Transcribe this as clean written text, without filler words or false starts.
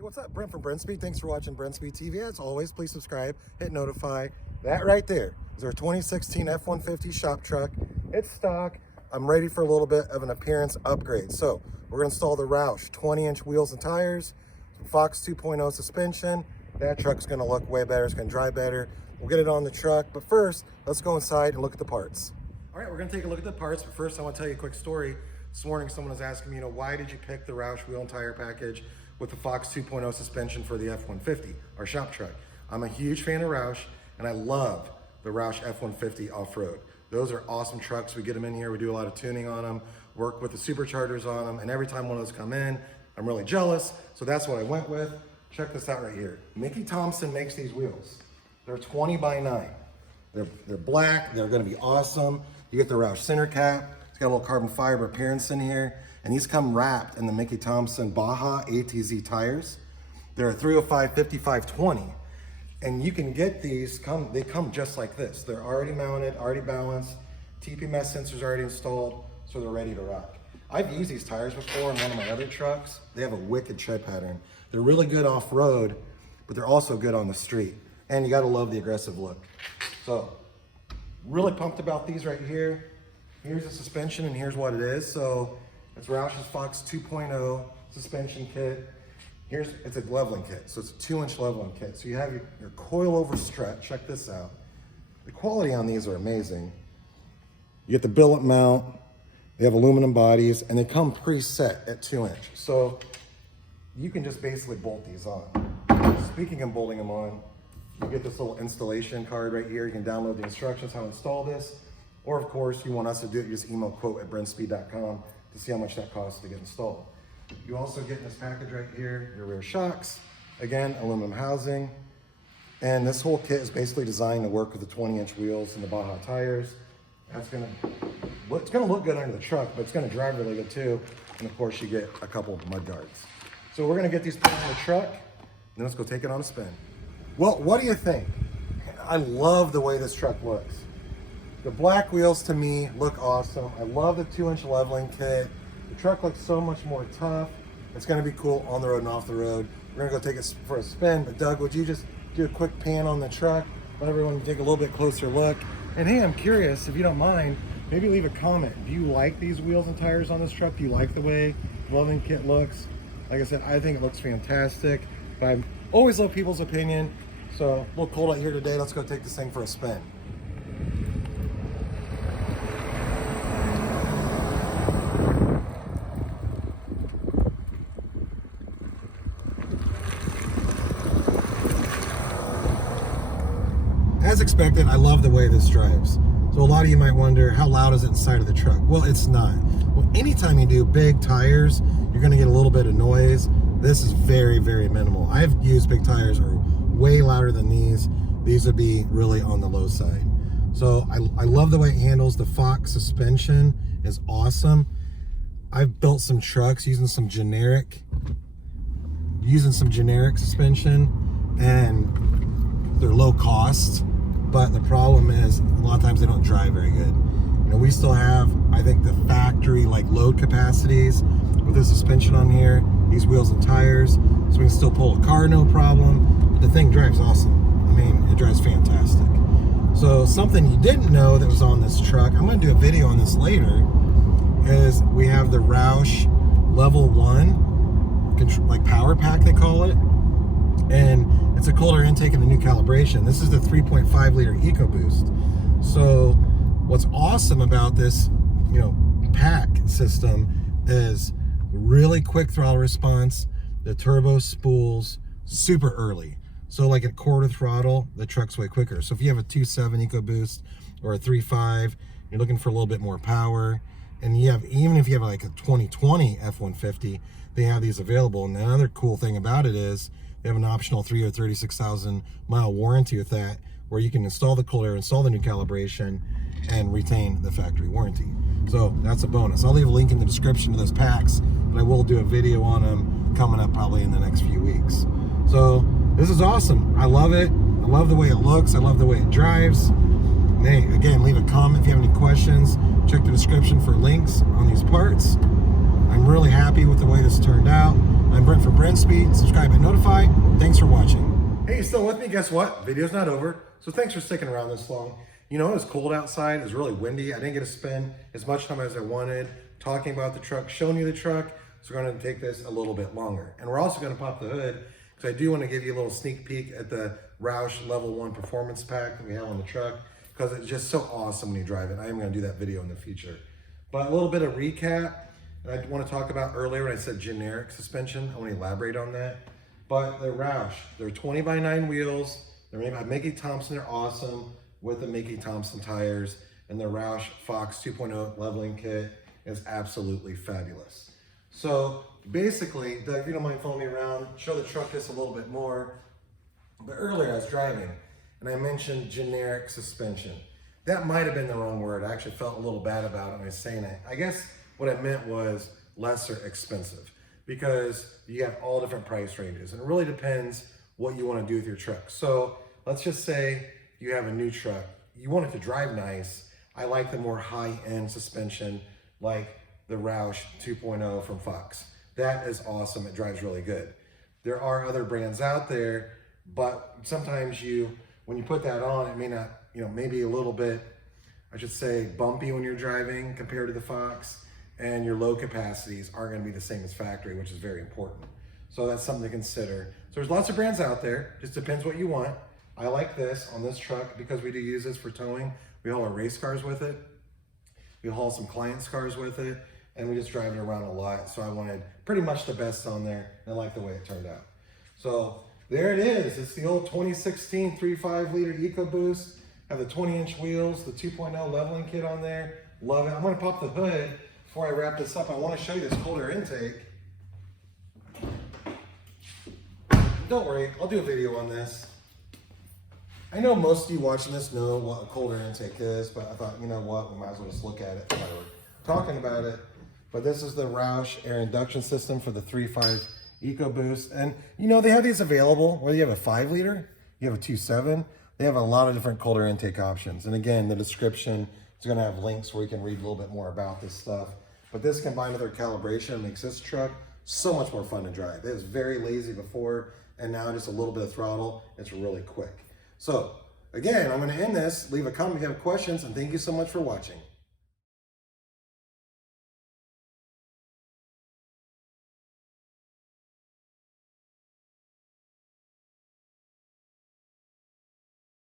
Hey, what's up? Brent from Brent Speed. Thanks for watching Brent Speed TV. As always, please subscribe, hit notify. That right there is our 2016 F-150 shop truck. It's stock. I'm ready for a little bit of an appearance upgrade. So we're going to install the Roush 20-inch wheels and tires, Fox 2.0 suspension. That truck's going to look way better. It's going to drive better. We'll get it on the truck. But first, let's go inside and look at the parts. All right, we're going to take a look at the parts. But first, I want to tell you a quick story. This morning, someone was asking me, why did you pick the Roush wheel and tire package with the Fox 2.0 suspension for the F-150, our shop truck? I'm a huge fan of Roush, and I love the Roush F-150 off-road. Those are awesome trucks. We get them in here, we do a lot of tuning on them, work with the superchargers on them, and every time one of those come in, I'm really jealous, so that's what I went with. Check this out right here. Mickey Thompson makes these wheels. They're 20 by 9. They're black, they're gonna be awesome. You get the Roush center cap, it's got a little carbon fiber appearance in here, and these come wrapped in the Mickey Thompson Baja ATZ tires. They're a 305 5520, and you can get these, they come just like this. They're already mounted, already balanced, TPMS sensors already installed, so they're ready to rock. I've used these tires before in one of my other trucks. They have a wicked tread pattern. They're really good off-road, but they're also good on the street. And you gotta love the aggressive look. So, really pumped about these right here. Here's the suspension and here's what it is. So, it's Roush's Fox 2.0 suspension kit. It's a leveling kit, so it's a 2-inch leveling kit. So you have your coil-over strut. Check this out. The quality on these are amazing. You get the billet mount. They have aluminum bodies, and they come preset at 2-inch. So you can just basically bolt these on. Speaking of bolting them on, you get this little installation card right here. You can download the instructions how to install this. Or of course, you want us to do it, just email quote@brentspeed.com to see how much that costs to get installed. You also get in this package right here, your rear shocks, again, aluminum housing. And this whole kit is basically designed to work with the 20-inch wheels and the Baja tires. It's gonna look good under the truck, but it's gonna drive really good too. And of course, you get a couple of mud guards. So we're gonna get these put on the truck, and then let's go take it on a spin. Well, what do you think? I love the way this truck looks. The black wheels to me look awesome. I love the 2-inch leveling kit. The truck looks so much more tough. It's gonna be cool on the road and off the road. We're gonna go take it for a spin, but Doug, would you just do a quick pan on the truck? Let everyone take a little bit closer look. And hey, I'm curious, if you don't mind, maybe leave a comment. Do you like these wheels and tires on this truck? Do you like the way the leveling kit looks? Like I said, I think it looks fantastic, but I always love people's opinion. So a little cold out here today. Let's go take this thing for a spin. As expected, I love the way this drives. So a lot of you might wonder, how loud is it inside of the truck? Well, it's not. Well, anytime you do big tires, you're gonna get a little bit of noise. This is very, very minimal. I've used big tires that are way louder than these. These would be really on the low side. So I love the way it handles. The Fox suspension is awesome. I've built some trucks using some generic suspension, and they're low cost. But the problem is, a lot of times they don't drive very good. You know, we still have, I think, the factory load capacities with the suspension on here, these wheels and tires, so we can still pull a car no problem. But the thing drives awesome. I mean, it drives fantastic. So something you didn't know that was on this truck, I'm gonna do a video on this later, is we have the Roush Level 1 power pack, they call it. And it's a cold air intake and a new calibration. This is the 3.5 liter EcoBoost. So what's awesome about this, pack system is really quick throttle response. The turbo spools super early. So at quarter throttle, the truck's way quicker. So if you have a 2.7 EcoBoost or a 3.5, you're looking for a little bit more power. And even if you have a 2020 F-150, they have these available. And another cool thing about it is, they have an optional 3 or 36,000 mile warranty with that, where you can install the cold air, install the new calibration, and retain the factory warranty. So that's a bonus. I'll leave a link in the description to those packs, but I will do a video on them coming up probably in the next few weeks. So this is awesome. I love it. I love the way it looks. I love the way it drives. And hey, again, leave a comment if you have any questions. Check the description for links on these parts. I'm really happy with the way this turned out. I'm Brent from Brent Speed. Subscribe and notify. Thanks for watching. Hey, you still with me? Guess what? Video's not over. So thanks for sticking around this long. You know, it was cold outside. It was really windy. I didn't get to spend as much time as I wanted talking about the truck, showing you the truck. So we're going to take this a little bit longer. And we're also going to pop the hood because I do want to give you a little sneak peek at the Roush Level 1 Performance Pack that we have on the truck because it's just so awesome when you drive it. I am going to do that video in the future. But a little bit of recap. And I want to talk about earlier when I said generic suspension. I want to elaborate on that. But the Roush, they're 20x9 wheels. They're made by Mickey Thompson. They're awesome with the Mickey Thompson tires. And the Roush Fox 2.0 leveling kit is absolutely fabulous. So basically, if you don't mind following me around, show the truck just a little bit more. But earlier I was driving and I mentioned generic suspension. That might have been the wrong word. I actually felt a little bad about it when I was saying it. I guess what I meant was lesser expensive because you have all different price ranges and it really depends what you want to do with your truck. So let's just say you have a new truck. You want it to drive nice. I like the more high-end suspension like the Roush 2.0 from Fox. That is awesome. It drives really good. There are other brands out there, but sometimes when you put that on, it may not, maybe a little bit, I should say, bumpy when you're driving compared to the Fox, and your load capacities aren't going to be the same as factory, which is very important. So that's something to consider. So there's lots of brands out there. Just depends what you want. I like this on this truck because we do use this for towing. We haul our race cars with it. We haul some clients' cars with it, and we just drive it around a lot. So I wanted pretty much the best on there, and I like the way it turned out. So there it is. It's the old 2016 3.5 liter EcoBoost. Have the 20-inch wheels, the 2.0 leveling kit on there. Love it. I'm going to pop the hood before I wrap this up. I want to show you this cold air intake. Don't worry, I'll do a video on this. I know most of you watching this know what a cold air intake is, but I thought, you know what, we might as well just look at it while we're talking about it. But this is the Roush air induction system for the 3.5 EcoBoost. And they have these available, whether you have a 5 liter, you have a 2.7, they have a lot of different cold air intake options. And again, the description is gonna have links where you can read a little bit more about this stuff. But this combined with their calibration makes this truck so much more fun to drive. It was very lazy before, and now just a little bit of throttle, it's really quick. So again, I'm gonna end this, leave a comment if you have questions, and thank you so much for watching.